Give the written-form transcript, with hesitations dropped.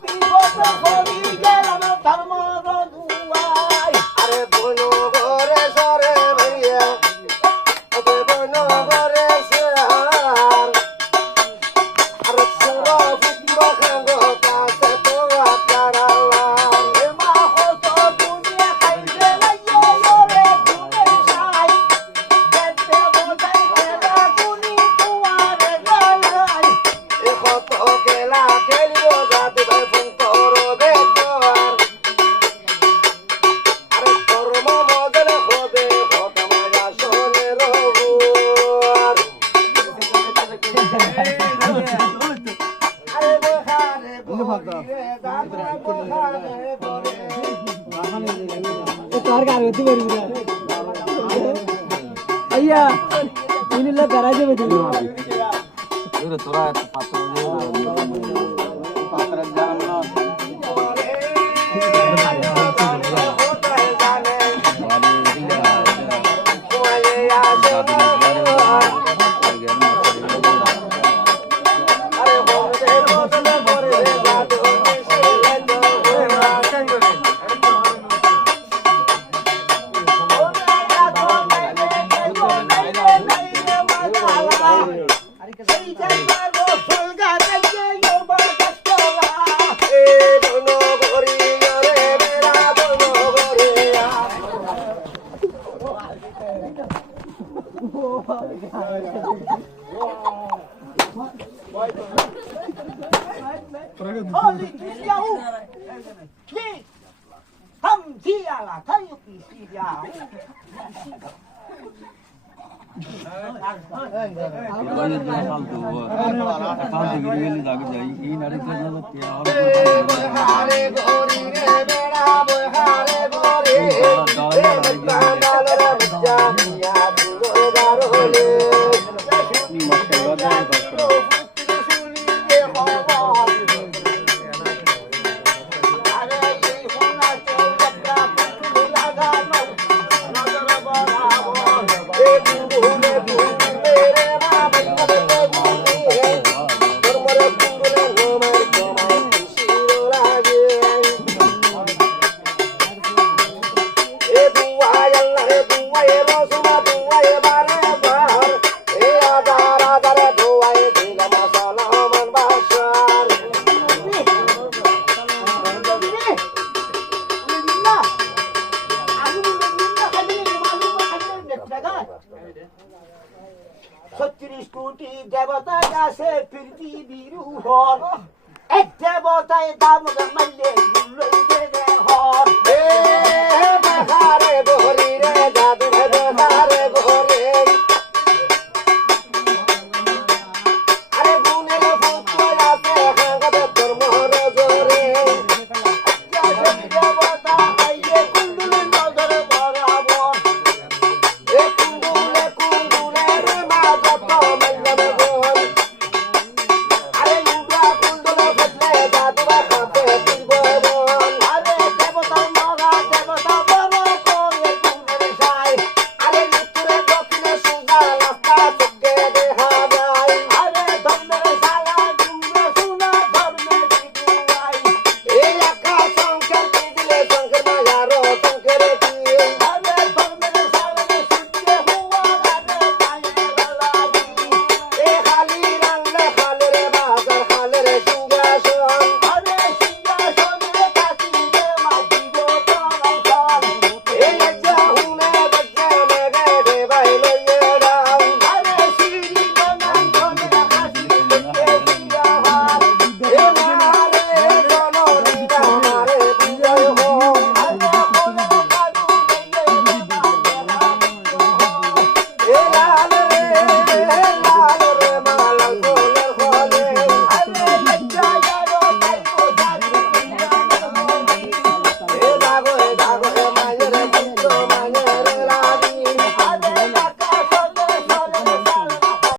বিপদ করি গেলাম ধর্ম দুয়াই আরে বনো ঘরে সরে ভাইয়া ওতে বনো ঘরে সার আরে সুরা ফুকব খাঙ্গ কাছে তো আকারালা এ মা হত দুনিয়া খাইতে লাগে ওরে তুমি সাই যেতে বোঝাই কেলা গুনি দুয়ারে গলাই এ কত খেলা খেলিও যাতে ভাই ফোন করো বেকার আরে কর্ম মদন হবে কত মজা শোনে রবুয়ার আরে বহারে বহিরে দাদা বহারে বরে তোর গাড়ি হতে পারবি না আইয়া ইনিলা গারাজে বেঁধে তোরা পাত্র পাত্র জান না Holy Kisiau! Ki! Ham dia lah, kayu Kisiau! বহারে গরি রে বেড়া বহারে গরি বাঙালরা জানিয়া দুলো দারলে ছত্রিশ কোটি দেবতায় আছে পৃথিবীর উপর এক দেবতায় দাম মারলে